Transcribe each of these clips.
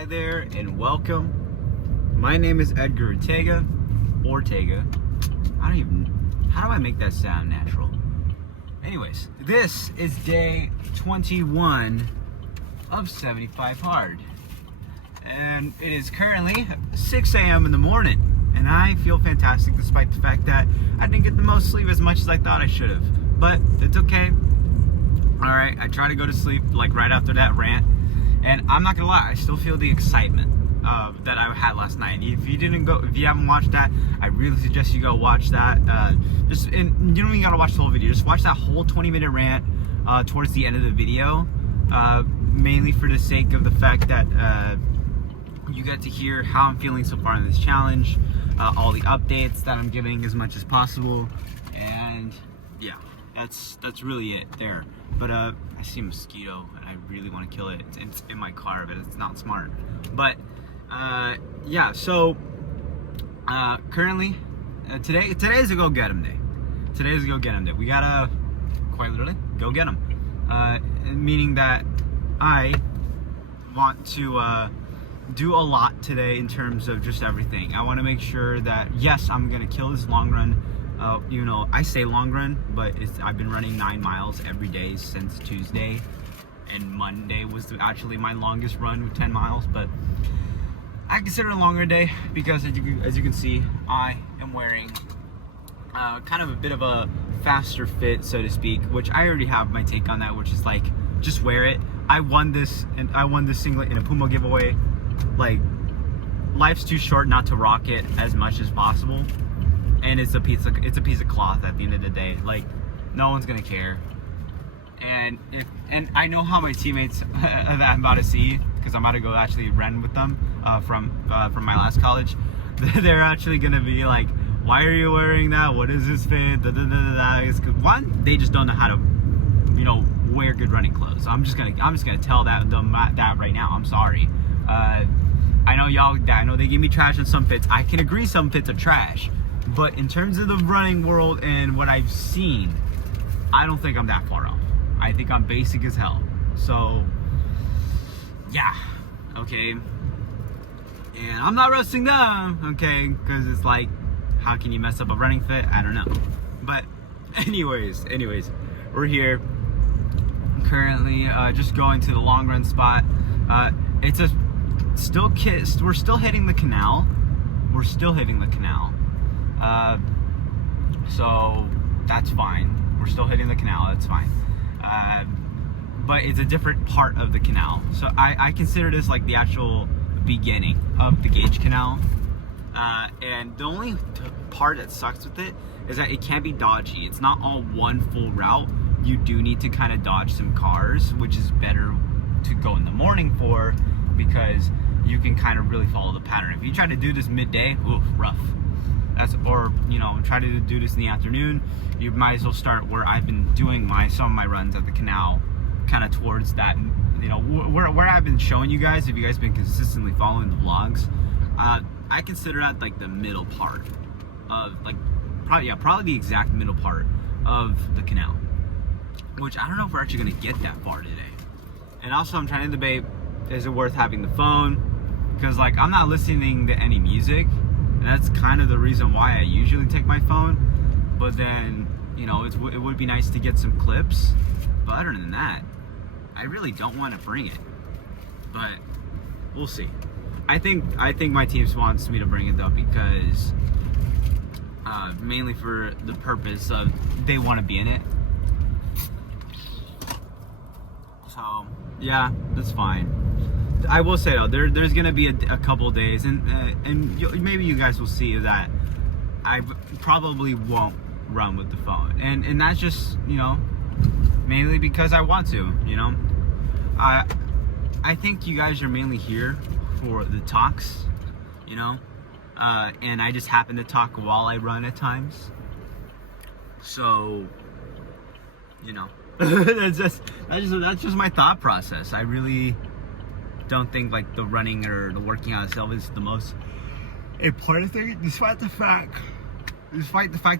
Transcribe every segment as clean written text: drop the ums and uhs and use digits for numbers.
Hi there and welcome. My name is Edgar Ortega. How do I make that sound natural? Anyways, this is day 21 of 75 Hard. And it is currently 6 a.m. in the morning. And I feel fantastic despite the fact that I didn't get the most sleep as much as I thought I should have. But it's okay. Alright, I try to go to sleep like right after that rant. And I'm not gonna lie, I still feel the excitement that I had last night. If you haven't watched that, I really suggest you go watch that. And you don't even gotta watch the whole video. Just watch that whole 20-minute rant towards the end of the video, mainly for the sake of the fact that you get to hear how I'm feeling so far in this challenge, all the updates that I'm giving as much as possible, and yeah, that's really it there. But I see a mosquito and I really want to kill it. It's in my car, but it's not smart. But yeah, so currently today is a go get 'em day. Today is a go get 'em day. We gotta quite literally go get 'em. Meaning that I want to do a lot today in terms of just everything. I want to make sure that yes, I'm gonna kill this long run. You know, I say long run, but I've been running 9 miles every day since Tuesday, and Monday was actually my longest run with 10 miles. But I consider it a longer day because, as you can see, I am wearing kind of a bit of a faster fit, so to speak. Which I already have my take on that, which is like, just wear it. I won this singlet in a Puma giveaway. Like, life's too short not to rock it as much as possible. And it's a piece of cloth at the end of the day. Like, no one's gonna care. And I know how my teammates that I'm about to see, because I'm about to go actually run with them from my last college. They're actually gonna be like, "Why are you wearing that? What is this fit?" One, they just don't know how to, wear good running clothes. So I'm just gonna tell them that right now. I'm sorry. I know they give me trash on some fits. I can agree some fits are trash. But in terms of the running world and what I've seen, I don't think I'm that far off. I think I'm basic as hell. So, yeah, okay. And I'm not roasting them, okay? Because it's like, how can you mess up a running fit? I don't know. But anyways, we're here. I'm currently just going to the long run spot. We're still hitting the canal. So that's fine. We're still hitting the canal, that's fine. But it's a different part of the canal. So I consider this like the actual beginning of the Gage Canal. And the only part that sucks with it is that it can be dodgy. It's not all one full route. You do need to kind of dodge some cars, which is better to go in the morning for, because you can kind of really follow the pattern. If you try to do this midday, oof, rough. Or try to do this in the afternoon, you might as well start where I've been doing some of my runs at the canal, kind of towards that, where I've been showing you guys. If you guys have been consistently following the vlogs, I consider that like the middle part of, like, probably the exact middle part of the canal, which I don't know if we're actually gonna get that far today. And also, I'm trying to debate, is it worth having the phone? Because, like, I'm not listening to any music. And that's kind of the reason why I usually take my phone. But then, it would be nice to get some clips. But other than that, I really don't want to bring it. But we'll see. I think my team wants me to bring it though, because mainly for the purpose of they want to be in it. So yeah, that's fine. I will say though, there's gonna be a couple days, and maybe you guys will see that I probably won't run with the phone, and that's just mainly because I want to. I think you guys are mainly here for the talks, and I just happen to talk while I run at times. So that's just my thought process. I really don't think like the running or the working out itself is the most important thing, despite the fact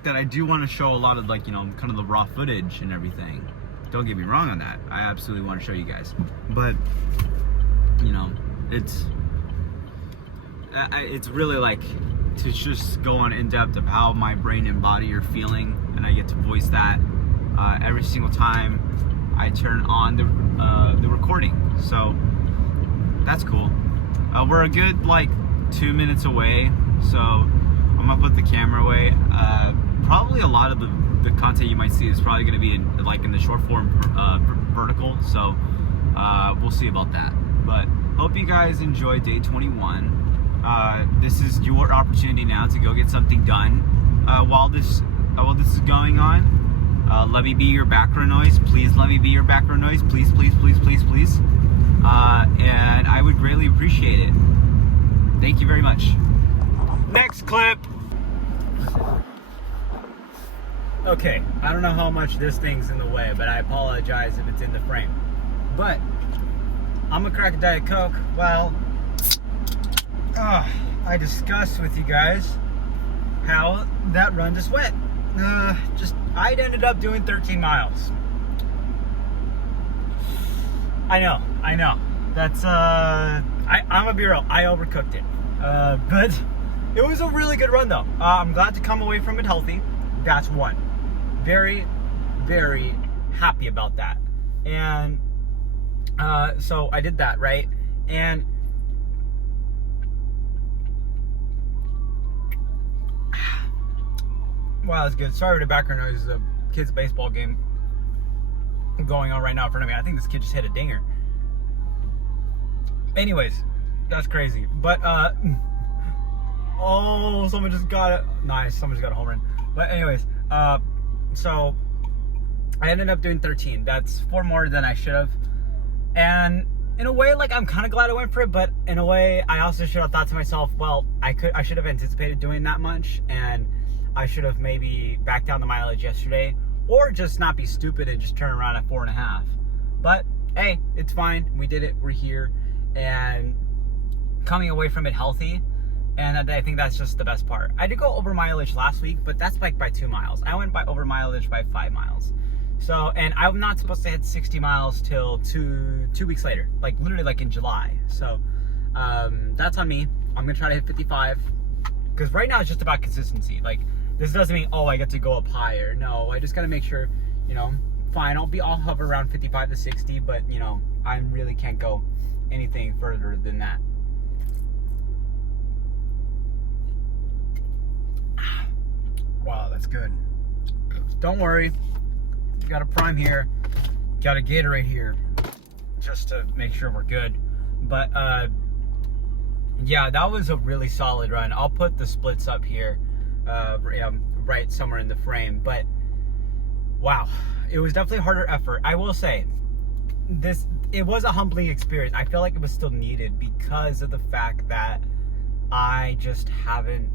that I do want to show a lot of, like, kind of the raw footage and everything. Don't get me wrong on that. I absolutely want to show you guys. But, it's it's really like to just go on in depth of how my brain and body are feeling, and I get to voice that every single time I turn on the recording. So that's cool. We're a good like 2 minutes away, so I'm gonna put the camera away. Probably a lot of the content you might see is probably gonna be in the short form vertical. So we'll see about that. But hope you guys enjoy day 21. This is your opportunity now to go get something done while this is going on. Let me be your background noise. Please let me be your background noise. Please, please, please, please, please. And I would greatly appreciate it. Thank you very much. Next clip. Okay, I don't know how much this thing's in the way, but I apologize if it's in the frame. But I'm gonna crack a Diet Coke while I discussed with you guys how that run just went. I ended up doing 13 miles. I know. That's I'm gonna be real. I overcooked it, but it was a really good run though. I'm glad to come away from it healthy. That's one. Very, very happy about that. And so I did that, right? And wow, that's good. Sorry for the background noise. There's a kid's baseball game going on right now in front of me. I think this kid just hit a dinger. Anyways, that's crazy. But oh, someone just got it. Nice, someone just got a home run. But anyways, so I ended up doing 13. That's 4 more than I should have. And in a way, like, I'm kind of glad I went for it, but in a way, I also should have thought to myself, well, I should have anticipated doing that much, and I should have maybe backed down the mileage yesterday, or just not be stupid and just turn around at 4.5. But hey, it's fine. We did it. We're here, and coming away from it healthy. And I think that's just the best part. I did go over mileage last week, but that's like by 2 miles. I went over mileage by 5 miles. So, and I'm not supposed to hit 60 miles till two weeks later, like literally like in July. So that's on me. I'm gonna try to hit 55, because right now it's just about consistency. Like, this doesn't mean, oh, I get to go up higher. No, I just gotta make sure, fine, I'll hover around 55 to 60, but I really can't go anything further than that. Wow, that's good. Don't worry, got a Prime here, got a Gatorade here, just to make sure we're good. But yeah, that was a really solid run. I'll put the splits up here, right somewhere in the frame. But wow, it was definitely a harder effort. I will say, it was a humbling experience. I feel like it was still needed because of the fact that I just haven't,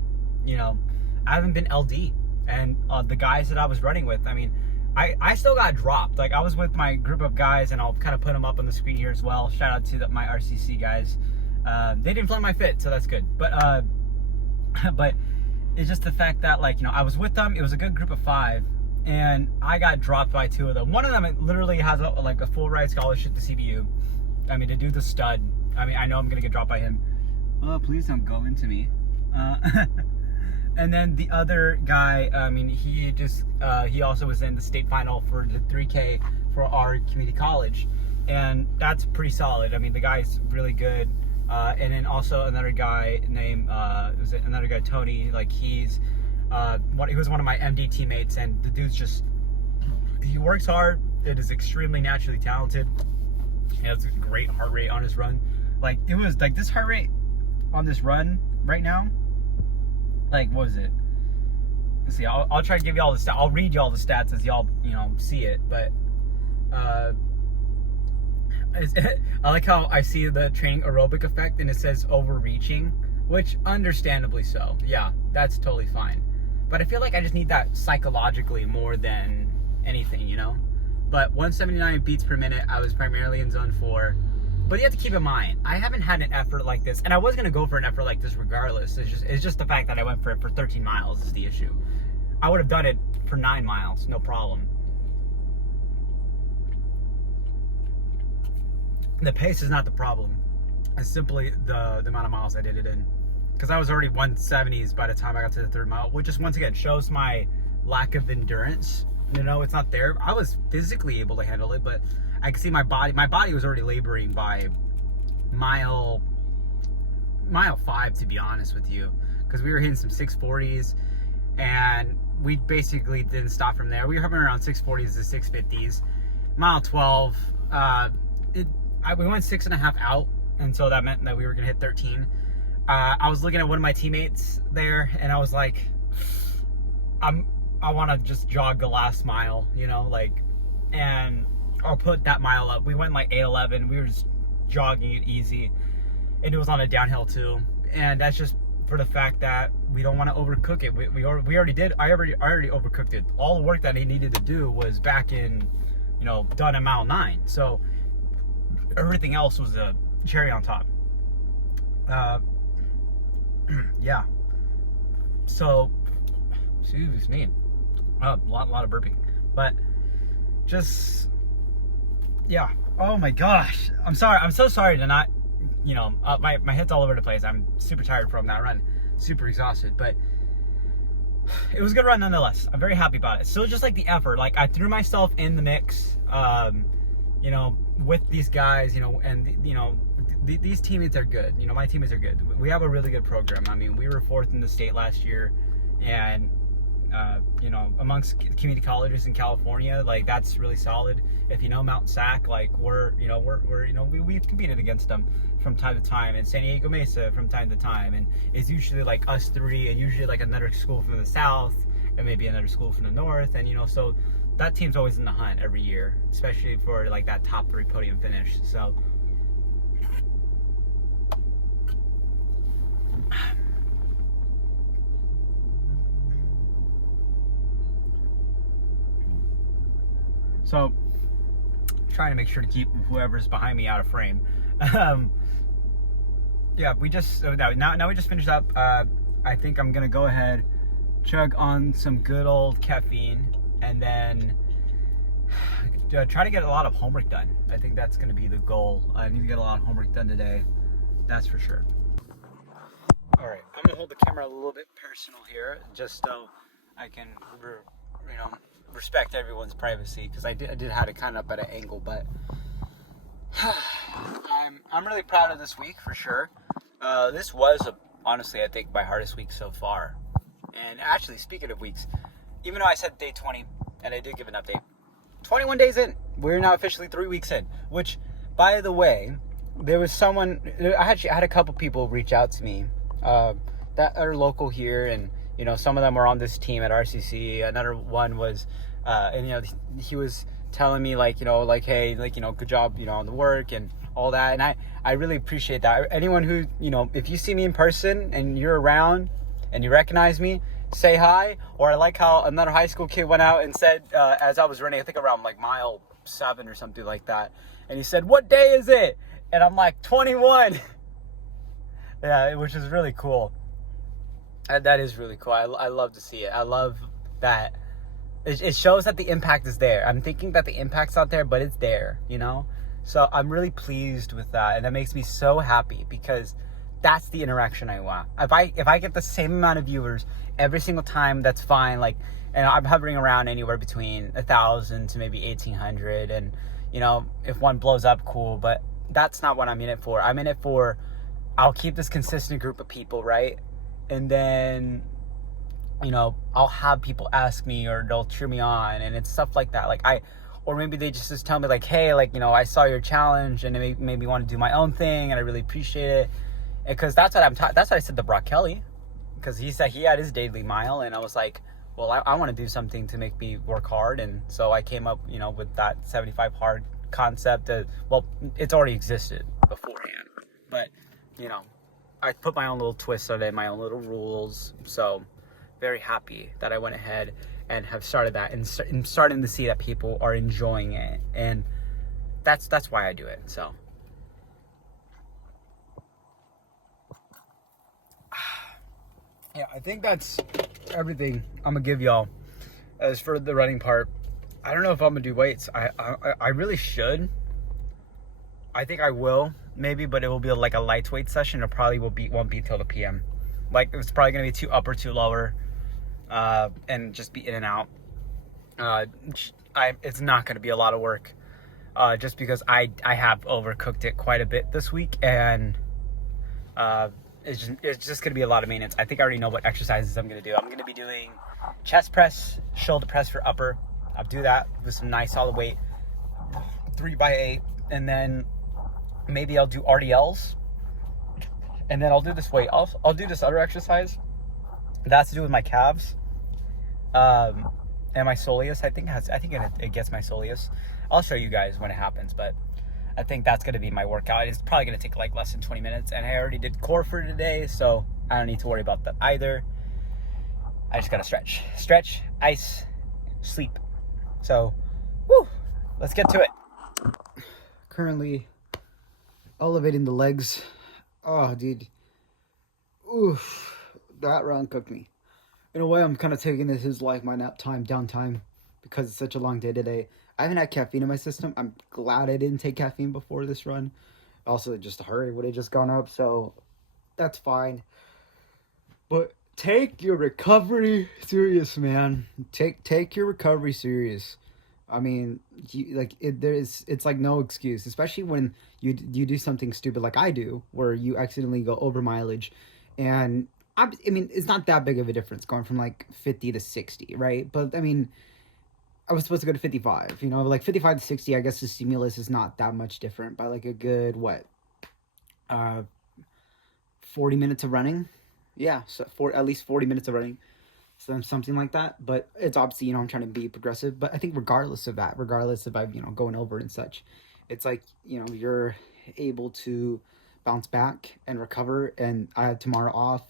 I haven't been LD. And the guys that I was running with, I mean, I still got dropped. Like, I was with my group of guys, and I'll kind of put them up on the screen here as well. Shout out to my RCC guys. They didn't fly my fit, so that's good. But but it's just the fact that, like, I was with them. It was a good group of 5, and I got dropped by 2 of them. One of them literally has a full ride scholarship to CBU. I mean, to do the stud. I mean, I know I'm gonna get dropped by him. Oh, please don't go into me. And then the other guy, I mean, he also was in the state final for the 3K for our community college, and that's pretty solid. I mean, the guy's really good. And then also another guy named Tony. Like, he was one of my MD teammates, and the dude's he works hard. It is extremely naturally talented. He has a great heart rate on his run. Like, it was like this heart rate on this run right now. Like, what is it? Let's see. I'll try to give you all the stats. I'll read you all the stats as y'all see it. But I like how I see the training aerobic effect, and it says overreaching, which understandably so. Yeah, that's totally fine. But I feel like I just need that psychologically more than anything, But 179 beats per minute. I was primarily in zone 4. But you have to keep in mind, I haven't had an effort like this, and I was going to go for an effort like this regardless. It's just the fact that I went for it for 13 miles is the issue. I would have done it for 9 miles, no problem. The pace is not the problem. It's simply the amount of miles I did it in. because I was already 170s by the time I got to the third mile, which just once again shows my lack of endurance. You know, it's not there. I was physically able to handle it, but I could see my body was already laboring by mile 5, to be honest with you, because we were hitting some 640s, and we basically didn't stop from there. We were hovering around 640s to 650s. Mile 12, we went 6.5 out, and so that meant that we were gonna hit 13. I was looking at one of my teammates there, and I was like, I want to just jog the last mile, you know, like, and I'll put that mile up. We went like 8:11. We were just jogging it easy, and it was on a downhill too. And that's just for the fact that we don't want to overcook it. We already did. I already overcooked it. All the work that he needed to do was back in, you know, done at mile 9. So everything else was a cherry on top. Yeah. So, excuse me. A lot of burping, but just, yeah. Oh my gosh. I'm sorry. I'm so sorry to not, you know, my head's all over the place. I'm super tired from that run, super exhausted, but it was a good run nonetheless. I'm very happy about it. Still just like the effort, like I threw myself in the mix, you know, with these guys, you know, and you know, these teammates are good. You know, my teammates are good. We have a really good program. I mean, we were 4th in the state last year, and you know, amongst community colleges in California, like that's really solid. If you know Mount Sac, like we're you know, we've competed against them from time to time, and San Diego Mesa from time to time, and it's usually like us 3, and usually like another school from the south, and maybe another school from the north, and you know, so that team's always in the hunt every year, especially for like that top 3 podium finish. So, trying to make sure to keep whoever's behind me out of frame. Yeah, we just now we just finished up. I think I'm gonna go ahead, chug on some good old caffeine, and then try to get a lot of homework done. I think that's gonna be the goal. I need to get a lot of homework done today. That's for sure. All right, I'm gonna hold the camera a little bit personal here, just so I can, you know, respect everyone's privacy, because I did have it kind of up at an angle, but I'm really proud of this week for sure. This was honestly, I think, my hardest week so far. And actually, speaking of weeks, even though I said day 20, and I did give an update, 21 days in, we're now officially 3 weeks in. Which, by the way, there was someone. I had a couple people reach out to me that are local here, and you know, some of them were on this team at RCC. Another one was, and you know, he was telling me like, you know, like, hey, like, you know, good job, you know, on the work and all that. And I really appreciate that. Anyone who, you know, if you see me in person and you're around and you recognize me, say hi. Or I like how another high school kid went out and said, as I was running, I think around like mile 7 or something like that, and he said, "What day is it?" And I'm like, 21. Yeah, which is really cool. That is really cool. I love to see it. I love that it shows that the impact is there. I'm thinking that the impact's not there, but it's there, you know? So I'm really pleased with that, and that makes me so happy, because that's the interaction I want. If I get the same amount of viewers every single time, that's fine. Like, and I'm hovering around anywhere between 1,000 to maybe 1,800, and you know, if one blows up, cool, but that's not what I'm in it for. I'm in it for, I'll keep this consistent group of people, right? And then, you know, I'll have people ask me, or they'll cheer me on, and it's stuff like that. Like or maybe they just tell me like, hey, like, you know, I saw your challenge and it made me want to do my own thing, and I really appreciate it. Because that's what that's what I said to Brock Kelly, because he said he had his daily mile, and I was like, well, I want to do something to make me work hard. And so I came up, you know, with that 75 hard concept. Well, it's already existed beforehand, but you know, I put my own little twist on it, my own little rules. So very happy that I went ahead and have started that, and starting to see that people are enjoying it, and that's why I do it. So yeah, I think that's everything I'm gonna give y'all. As for the running part, I don't know if I'm gonna do weights. I really should. I think I will, maybe, but it will be like a lightweight session. It probably won't be till the PM. Like, it's probably going to be too up or too lower, and just be in and out. It's not going to be a lot of work, just because I have overcooked it quite a bit this week, and it's just going to be a lot of maintenance. I think I already know what exercises I'm going to do. I'm going to be doing chest press, shoulder press for upper. I'll do that with some nice solid weight, 3x8, and then maybe I'll do RDLs, and then I'll do this weight. I'll do this other exercise that's to do with my calves, and my soleus. I think it gets my soleus. I'll show you guys when it happens, but I think that's going to be my workout. It's probably going to take like less than 20 minutes, and I already did core for today, so I don't need to worry about that either. I just got to stretch, ice, sleep. So, woo, let's get to it. Currently elevating the legs. Oh, dude. Oof. That run cooked me. In a way, I'm kind of taking this as like my nap time, downtime, because it's such a long day today. I haven't had caffeine in my system. I'm glad I didn't take caffeine before this run. Also, just a hurry would have just gone up, so that's fine. But take your recovery serious, man. Take your recovery serious. I mean, it's like no excuse, especially when you do something stupid like I do, where you accidentally go over mileage, and I mean, it's not that big of a difference going from like 50 to 60, right? But I mean, I was supposed to go to 55, you know, like 55 to 60. I guess the stimulus is not that much different by like a good 40 minutes of running, yeah, so at least 40 minutes of running. So something like that, but it's obviously, you know, I'm trying to be progressive, but I think regardless of that, regardless of I, you know, going over and such, it's like, you know, you're able to bounce back and recover. And I had tomorrow off,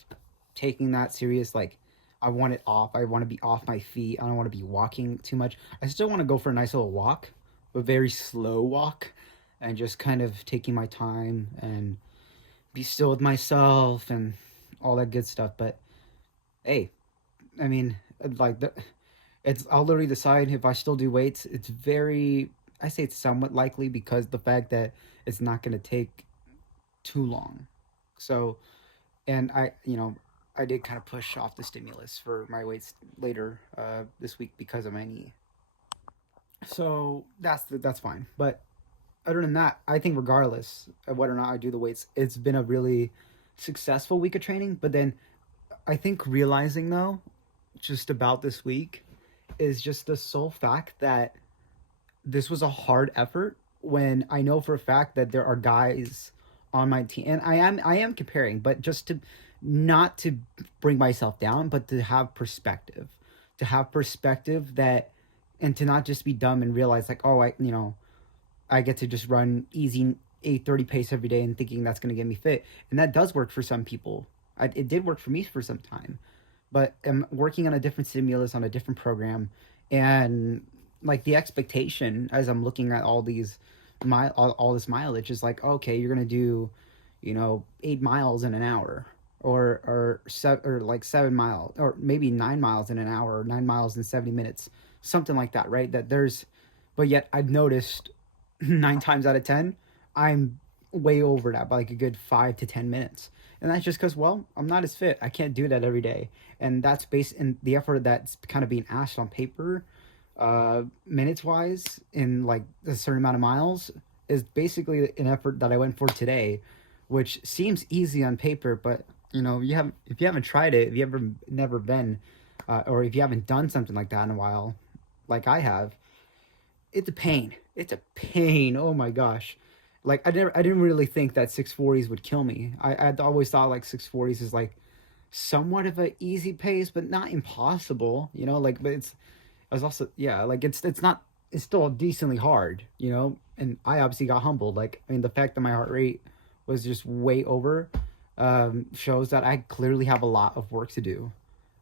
taking that serious. Like, I want it off. I want to be off my feet. I don't want to be walking too much. I still want to go for a nice little walk, a very slow walk, and just kind of taking my time and be still with myself and all that good stuff. But hey, I mean, like, I'll literally decide if I still do weights. I say it's somewhat likely because the fact that it's not going to take too long. So, and I did kind of push off the stimulus for my weights later this week because of my knee. So that's fine. But other than that, I think regardless of whether or not I do the weights, it's been a really successful week of training. But then I think realizing though, just about this week, is just the sole fact that this was a hard effort, when I know for a fact that there are guys on my team, and I am comparing, but just to not to bring myself down, but to have perspective, that, and to not just be dumb and realize like, oh, I get to just run easy 8:30 pace every day and thinking that's going to get me fit. And that does work for some people. It did work for me for some time, but I'm working on a different stimulus, on a different program. And like the expectation as I'm looking at all this mileage is like, okay, you're going to do, 8 miles in an hour, or 7 miles, or maybe 9 miles in an hour, or 9 miles in 70 minutes, something like that, right? But yet I've noticed 9 times out of 10, I'm way over that by like a good 5 to 10 minutes. And that's just because, well, I'm not as fit. I can't do that every day. And that's based in the effort that's kind of being asked on paper, minutes wise, in like a certain amount of miles, is basically an effort that I went for today, which seems easy on paper, but if you haven't tried it, if you ever never been, or if you haven't done something like that in a while, like I have, it's a pain. It's a pain. Oh my gosh. Like I didn't really think that 640s would kill me. I'd always thought like 640s is like somewhat of an easy pace, but not impossible, but it's still decently hard, and I obviously got humbled. Like, I mean, the fact that my heart rate was just way over, shows that I clearly have a lot of work to do.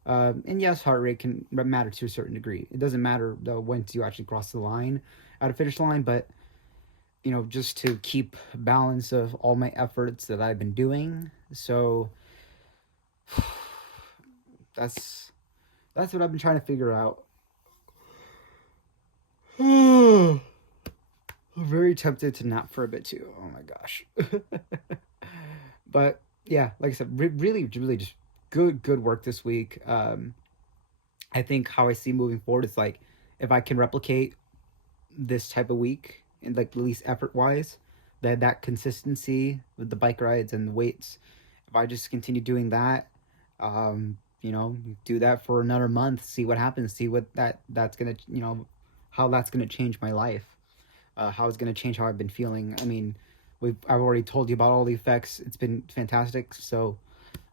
And yes, heart rate can matter to a certain degree. It doesn't matter though once you actually cross the line at a finish line, but just to keep balance of all my efforts that I've been doing. So that's what I've been trying to figure out. I'm very tempted to nap for a bit too. Oh my gosh. But yeah, like I said, really just good work this week. I think how I see moving forward is like if I can replicate this type of week and like at least effort wise, that consistency with the bike rides and the weights, if I just continue doing that, you know, do that for another month, see what happens, see what that's gonna, you know, how that's gonna change my life, how it's gonna change how I've been feeling. I mean, I've already told you about all the effects. It's been fantastic. So,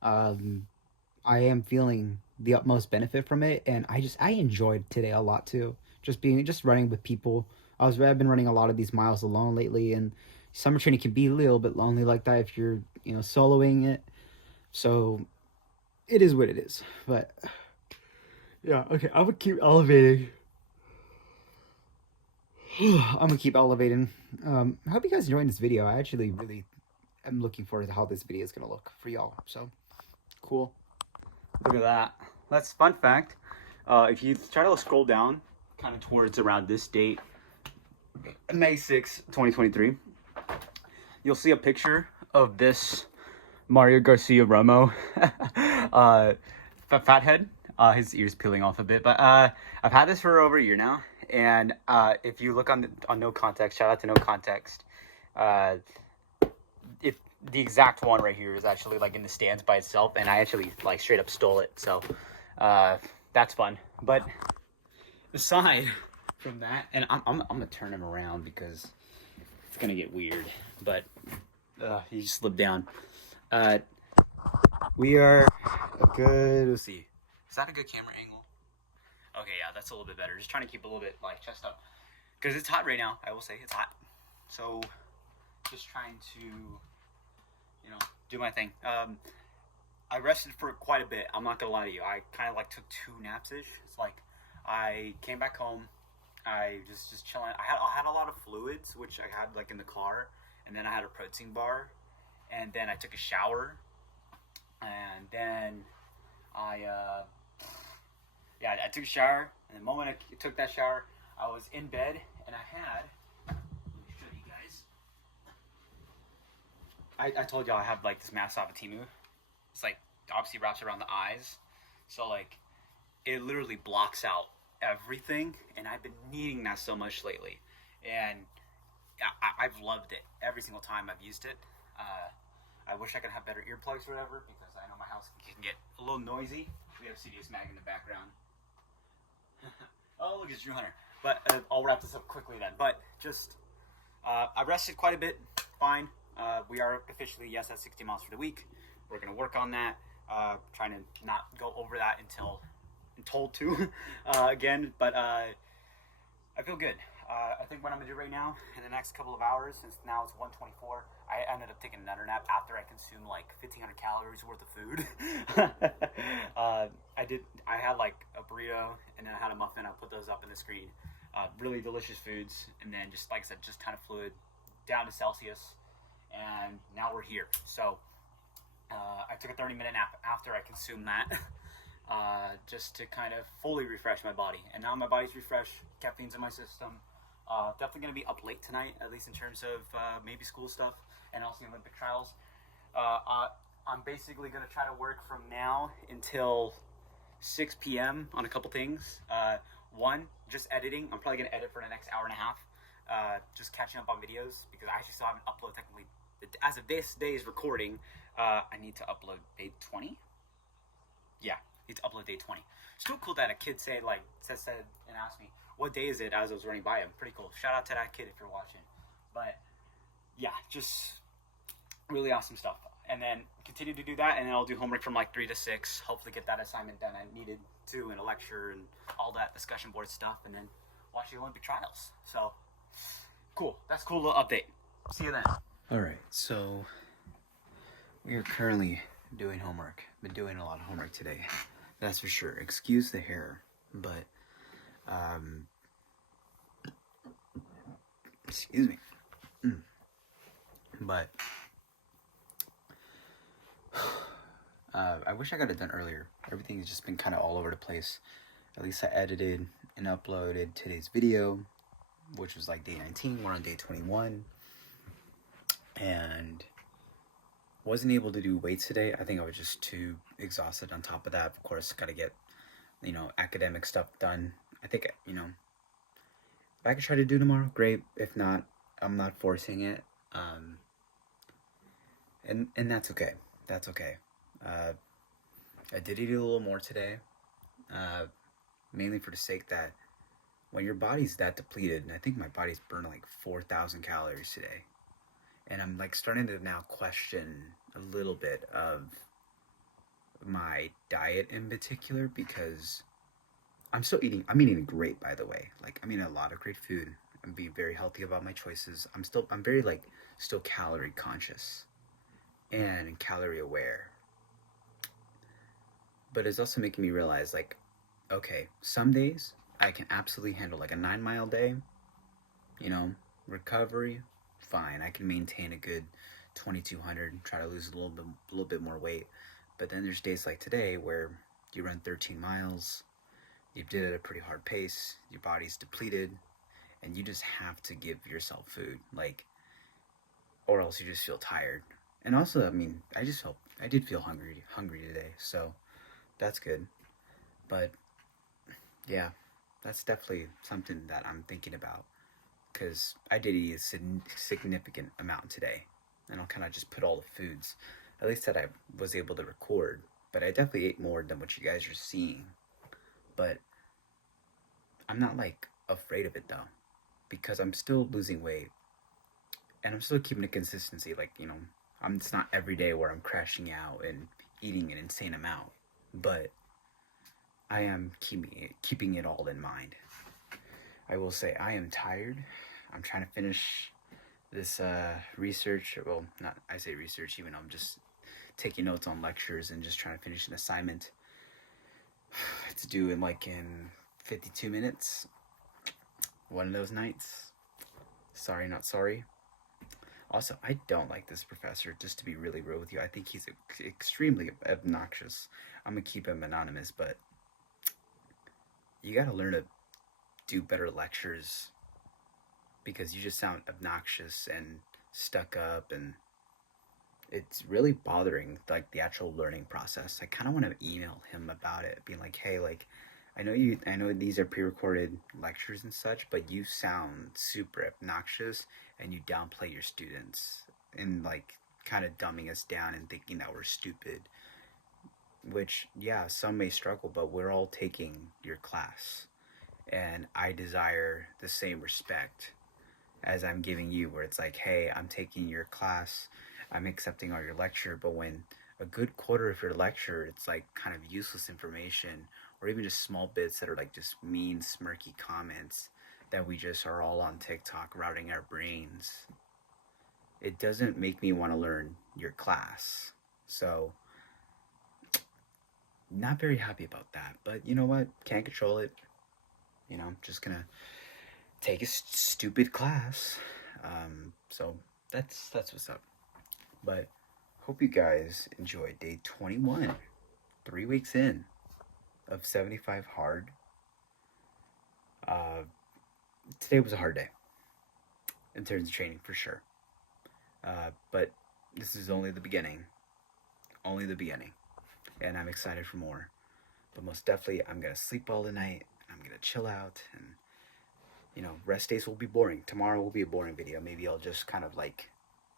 I am feeling the utmost benefit from it, and I enjoyed today a lot too. Just running with people. I've been running a lot of these miles alone lately, and summer training can be a little bit lonely like that if you're, you know, soloing it. So it is what it is. But yeah, okay, I would keep elevating. I'm gonna keep elevating. I hope you guys enjoying this video. I actually really am looking forward to how this video is gonna look for y'all. So cool. Look at that. That's fun fact. If you try to scroll down, kind of towards around this date, May 6, 2023, you'll see a picture of this Mario Garcia Romo fathead. His ears peeling off a bit, but I've had this for over a year now, and if you look on No Context, shout out to No Context, if the exact one right here is actually like in the stands by itself, and I actually like straight up stole it, so that's fun. But aside from that, and I'm gonna turn him around because it's gonna get weird, but he just slipped down. We are a good, let's see, is that a good camera angle? Okay, yeah, that's a little bit better. Just trying to keep a little bit like chest up because it's hot right now. I will say it's hot, so just trying to, you know, do my thing. I rested for quite a bit. I'm not gonna lie to you. I kind of like took 2 naps-ish. It's like I came back home. I just chilling. I had a lot of fluids, which I had like in the car, and then I had a protein bar, and then I took a shower, and then I took a shower, and the moment I took that shower, I was in bed, and I had, let me show you guys. I told y'all I have like this mask off of Temu. It's like obviously wraps around the eyes, so like it literally blocks out everything, and I've been needing that so much lately, and I've loved it every single time I've used it. I wish I could have better earplugs or whatever, because I know my house can get a little noisy. We have CDS Mag in the background. Oh, look, it's Drew Hunter. But I'll wrap this up quickly then. But just, I rested quite a bit. Fine. We are officially, yes, at 60 miles for the week. We're going to work on that. Trying to not go over that until I'm told to again. But I feel good. I think what I'm going to do right now, in the next couple of hours, since now it's 1:24, I ended up taking another nap after I consumed like 1,500 calories worth of food. I had like a burrito, and then I had a muffin. I'll put those up in the screen. Really delicious foods, and then just like I said, just kind of fluid down to Celsius, and now we're here. So I took a 30-minute nap after I consumed that, just to kind of fully refresh my body. And now my body's refreshed, caffeine's in my system. Definitely going to be up late tonight, at least in terms of maybe school stuff and also the Olympic trials. I'm basically going to try to work from now until 6 p.m. on a couple things. One, just editing. I'm probably going to edit for the next hour and a half. Just catching up on videos, because I actually still haven't uploaded technically. As of this day's recording, I need to upload day 20. Yeah, I need to upload day 20. Still cool that a kid said and asked me, what day is it, as I was running by him. Pretty cool. Shout out to that kid if you're watching. But yeah, just really awesome stuff. And then continue to do that, and then I'll do homework from like 3 to 6. Hopefully get that assignment done I needed to, and a lecture and all that discussion board stuff, and then watch the Olympic trials. So cool. That's a cool little update. See you then. All right, so we are currently doing homework. Been doing a lot of homework today, that's for sure. Excuse the hair, but excuse me. But I wish I got it done earlier. Everything's just been kind of all over the place. At least I edited and uploaded today's video, which was like day 19. We're on day 21. And wasn't able to do weights today. I think I was just too exhausted. On top of that, of course, got to get, academic stuff done. I think, if I could try to do tomorrow, great. If not, I'm not forcing it. And that's okay. That's okay. Uh, I did eat a little more today, uh, mainly for the sake that when your body's that depleted, and I think my body's burned like 4,000 calories today, and I'm like starting to now question a little bit of my diet in particular because I'm eating great, by the way. Like, I'm eating a lot of great food. I'm being very healthy about my choices. I'm very like still calorie conscious and calorie aware. But it's also making me realize, like, okay, some days I can absolutely handle like a 9 mile day, you know, recovery, fine. I can maintain a good 2,200, try to lose a little bit more weight. But then there's days like today where you run 13 miles, you did it at a pretty hard pace, your body's depleted, and you just have to give yourself food, like, or else you just feel tired. And also, I mean, I did feel hungry today, so that's good. But yeah, that's definitely something that I'm thinking about because I did eat a significant amount today, and I'll kind of just put all the foods, at least that I was able to record. But I definitely ate more than what you guys are seeing. But I'm not like afraid of it though, because I'm still losing weight and I'm still keeping a consistency. Like, it's not every day where I'm crashing out and eating an insane amount, but I am keeping it all in mind. I will say I am tired. I'm trying to finish this research. Well, not I say research, even though I'm just taking notes on lectures and just trying to finish an assignment. It's due in 52 minutes. One of those nights. Sorry, not sorry. Also, I don't like this professor, just to be really real with you. I think he's extremely obnoxious. I'm gonna keep him anonymous, but you gotta learn to do better lectures because you just sound obnoxious and stuck up, and it's really bothering like the actual learning process. I kind of want to email him about it, being like, "Hey, like, I know these are pre-recorded lectures and such, but you sound super obnoxious and you downplay your students and like kind of dumbing us down and thinking that we're stupid." Which, yeah, some may struggle, but we're all taking your class, and I desire the same respect as I'm giving you, where it's like, hey, I'm taking your class, I'm accepting all your lecture, but when a good quarter of your lecture, it's like kind of useless information, or even just small bits that are like just mean, smirky comments that we just are all on TikTok routing our brains, it doesn't make me want to learn your class. So, not very happy about that. But you know what? Can't control it. Just gonna take a stupid class. So that's what's up. But hope you guys enjoyed day 21, 3 weeks in of 75 hard. Today was a hard day in terms of training for sure. But this is only the beginning. Only the beginning. And I'm excited for more. But most definitely, I'm gonna sleep all the night. I'm gonna chill out, and rest days will be boring. Tomorrow will be a boring video. Maybe I'll just kind of like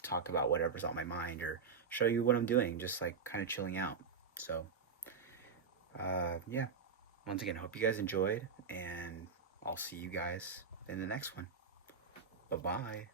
talk about whatever's on my mind or show you what I'm doing, just like kind of chilling out. So, yeah. Once again, hope you guys enjoyed, and I'll see you guys in the next one. Bye bye.